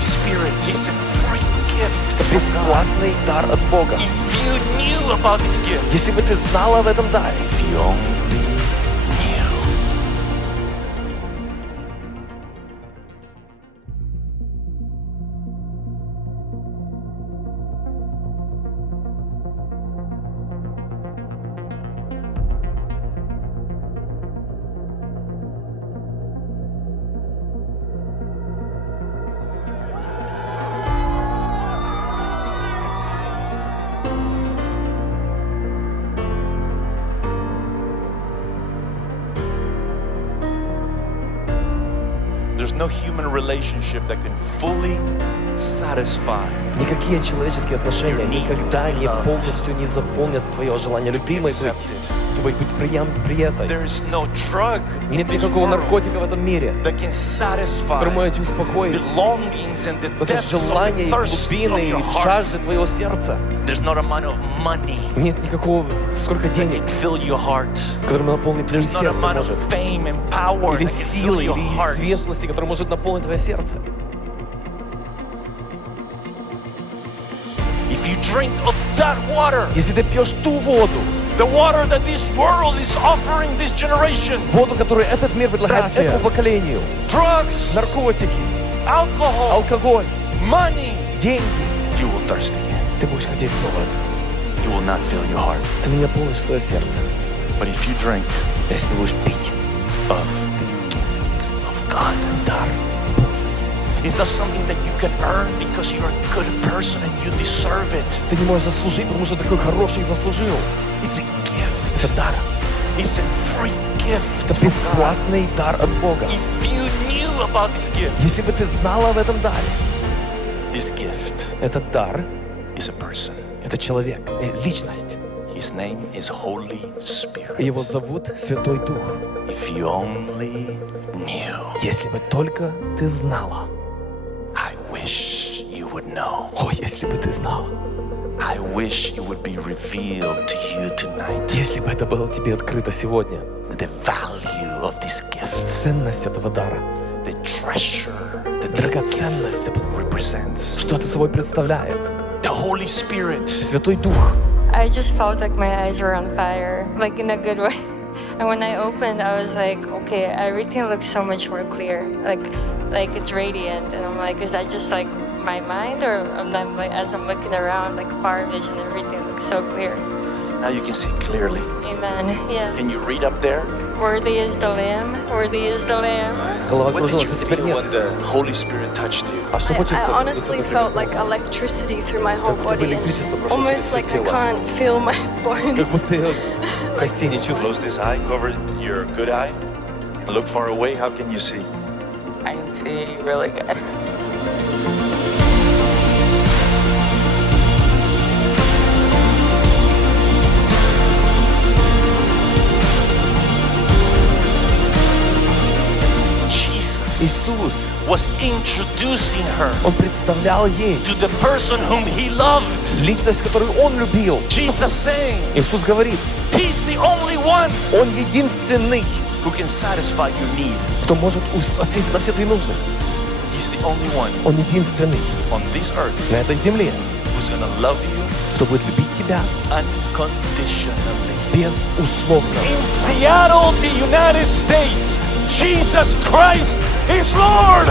Holy Spirit is a free gift. Это бесплатный дар от Бога. If you knew about this gift, Если бы ты знала об этом даре, if you only knew. There's no human relationship that can fully satisfy. никакие человеческие отношения никогда не полностью не заполнят твое желание любимой быть принятой. There is no drug in Нет this никакого world наркотика в этом мире, that can satisfy который может the успокоить longings and the это depths of желание the и thirst of глубины your и heart. жажды твоего сердца. There's not amount of money Нет никакого сколько that денег, can fill your heart. который наполнит твое There's not сердце amount of может, fame and power или that can fill силы, your или heart. известности, который может наполнить твое сердце. If you drink of that water, Если ты пьешь ту воду, the water that this world is offering this generation, воду, которую этот мир предлагает этому поколению, drugs, наркотики, alcohol, алкоголь, money, деньги, you will thirst again. ты будешь хотеть снова это. You will not fill your heart. Ты не наполнишь свое сердце. But if you drink Если ты будешь пить of the gift of God, дар Божий, it's not something that you can earn because you're a good person and you deserve it. ты не можешь заслужить, потому что ты такой хороший и заслужил. It's a gift. Это дар. It's a free gift. Это бесплатный дар от Бога. If you knew about this gift, Если бы ты знала об этом даре, this gift этот дар is a person. — это человек, личность. His name is Holy Spirit. Его зовут Святой Дух. If you only knew. Если бы только ты знала. I wish you would know. О, если бы ты знала. I wish it would be revealed to you tonight. Если бы это было тебе открыто сегодня. The value of this gift. Ценность этого дара. The treasure that this Драгоценность, gift represents. что это собой представляет. The Holy Spirit. Святой Дух. I just felt like my eyes were on fire, like in a good way. And when I opened, I was like, okay, everything looks so much more clear. Like it's radiant. And I'm like, is that just like my mind, or I'm like, as I'm looking around, like far vision, everything looks so clear. Now you can see clearly. Amen. Yeah. Can you read up there? Worthy is the Lamb. Worthy is the Lamb. Голова What did кружилась, you а теперь feel нет. when the Holy Spirit touched you? А что I почувствовал? honestly felt like electricity through my whole Как будто бы body. электричество прошло через Almost все like I тело. can't feel my Как bones. будто я костей не чувствую. Close this eye, cover your good eye, and look far away. How can you see? I can see really good. Иисус, Was introducing her Он представлял ей to the person whom he loved. личность, которую Он любил. Jesus saying, Иисус говорит, he's the only one Он единственный, who can satisfy your need. кто может ответить на все твои нужды. He's the only one Он единственный on this earth на этой земле, who's gonna love you кто будет любить тебя unconditionally. безусловно. In Seattle, the United States, Jesus Christ is Lord.